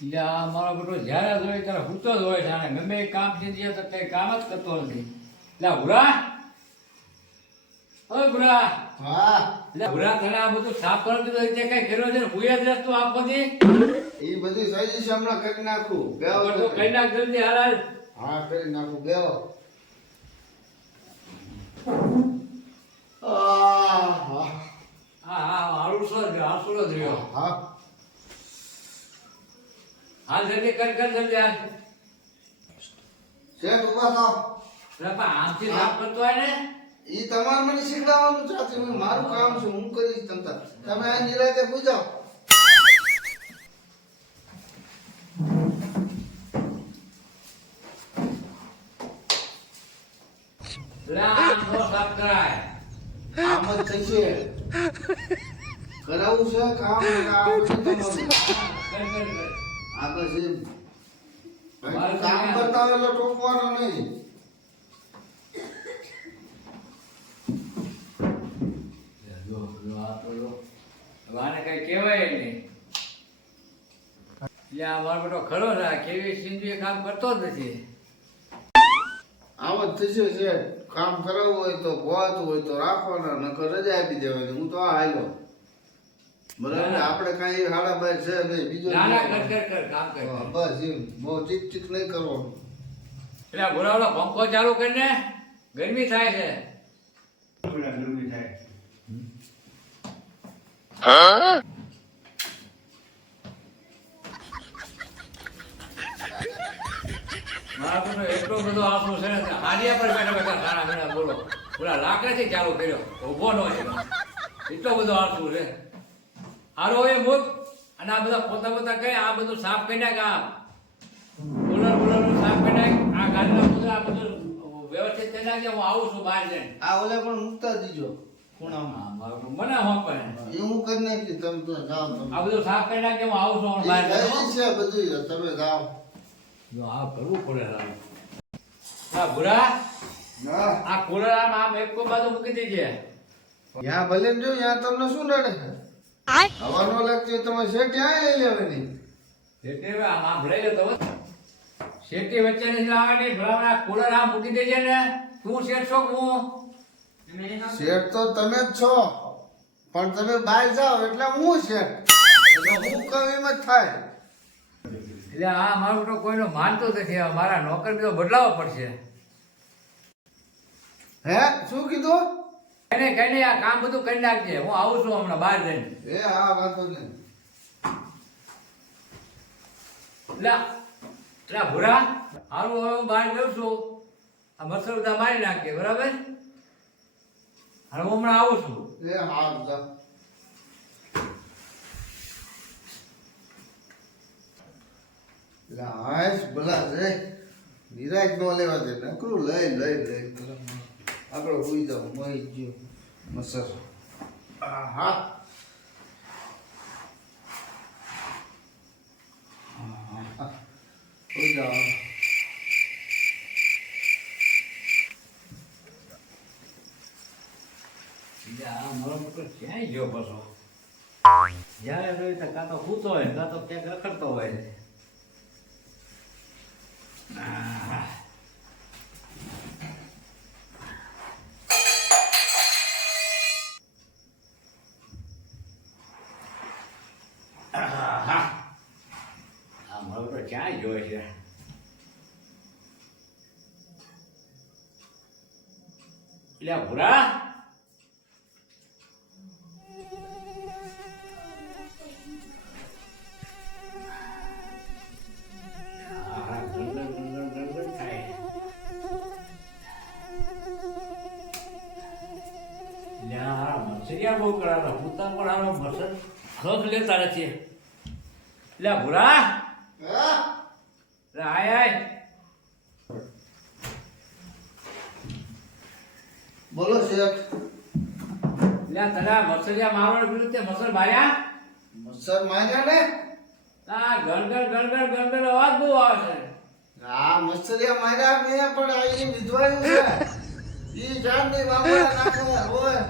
એટલે આ મારો બેટો જ્યારે જોઈએ ત્યારે સૂતો જ હોય છે અને ગમે એ કામ થઈ જાય તો કંઈ કામ જ કરતો નથી. એટલે ભૂરા, ઓય ભૂરા, હા એટલે ભૂરા તને આ બધું સાફ કરી દીધું તે કઈ કર્યો છે ને ભૂયા જ રસ્તો આપ બધી એ બધી સહી છે હમણાં કરી નાખું તો કઈ નાખ જલ્દી હાલ. હા કરી નાખું ગયો હા હા હારું છો જ હાસુડો જ રહ્યો. હા હાલ જલ્દી કર જલ્દી હાલ. શેઠ ઉભા થાવ બાપા આમથી સાફ કરતો હોય ને ઈ તમારે મને શીખડાવવાનું છે મારું કામ છે હું કરીશ તમે આ નિરાતે પૂજાઓ આમ નો સાફ કરાય. આમ જ થશે કરાવવું છે કામ કામ છે તમારું કર. આગળ છે કામ કરતા હોય એટલે ટોકવાનું નહીં આને કઈ કહેવાય નહીં. એટલે આ મારો બેટો ખરો છે આ કેવી સિંધુ એ કામ કરતો જ નથી. આમ જ થશે છે કામ કરાવવું હોય તો ભોવાતું હોય તો રાખવાના નકર રજા આપી દેવાની હું તો આ હાલ્યો બરાબર આપણે કાંઈ હાડા બાર છે નહીં બીજું ના ના કર કામ કર. બસ એમ બહુ ચીક ચીક નહીં કરવાનું એટલે આ ભોળાવડો પંખો ચાલુ કરીને ગરમી થાય છે. ગરમી થાય મારા બેટો એટલો બધો આશરો છે ને હાડિયા પર બેઠા બેઠા ખાણા બેઠા બોલો પેલા લાકડાથી ચાલુ કર્યો ઊભો ન છે એટલો બધો આશરો છે. હારો એ મુક અને આ બધા પોતા કહે આ બધું સાફ કરી નાખ. આ કુલર સાફ કરી નાખ. આ ગાડીના બધું આ બધું વ્યવસ્થિત કરી નાખજે. હું આવું છું બહાર જઈને. આ ઓલે પણ મૂકતા દીજો ખૂણામાં હા, મારું મને હોંપે. એ હું કરી નાખી તમે તો જાઓ તમે આ બધું સાફ કરી નાખજે. હું આવું છું એ બહાર થઈ જઈને. છે બધું તમે જાઓ જો આ કરવું પડે સારું. હા ભૂરા હા આ કુલર આમ એક બાજુ મૂકી દેજે. ત્યાં ભલે ને જો ત્યાં તમને શું નડે હવા નો લાગતી તમે શેઠ ત્યાં લઈ લેવાની શેઠી આમ ભરાઈ જતો હોત. શેઠી વચ્ચે નથી લાવવાની. ભરાવા આ કુલર આમ મૂકી દેજે ને. તું શેઠ છો કે હું? શેઠ તો તમે જ છો પણ તમે બહાર જાઓ એટલે હું શેઠ એટલે હું કહું એમ જ થાય એટલે આ મારું તો કોઈનો માનતો નથી. હવે મારા નોકર બીજો બદલાવવો પડશે. હે શું કીધું કઈ નહીં આ કામ બધું કરી નાખજે. હું આવું છું હમણાં બહાર જઈને. એ હા વાંધો નહીં એટલે ભૂરા હારું હવે હું બહાર જઉં છું. આ મસર બધા મારી નાખજે બરાબર. હવે હું હમણાં આવું છું. એ હા જાઓ એટલે હાશ ભલા રે નિરાજ નો લેવા દે નકરું લઈ આગળ હોઈ જાવ મહી ગયો મસર હા હોઈ જાવ એટલે આ મારો પુત્ર ક્યાંય ગયો પાછો. જ્યારે જોઈએ તો કાં તો સૂતો હોય કાં તો ક્યાંક રખડતો હોય. આ મારો તો ક્યાંય જોવે છે. એટલે ભૂરા મસરિયા બહુ કરાવે પૂતા પણ આનો મસર ખખ લેતા નથી. એટલે ભૂરા આય બોલો શેઠ એટલે તને મસરિયા મારવા વિરુદ્ધ મસર માર્યા. મસર માર્યા ને આ ગણગણ અવાજ બહુ આવે છે. આ મસરિયા માર્યા મેં પણ આ એ વિધવાયું છે ઈ જાનની બાબા નાખવા હોય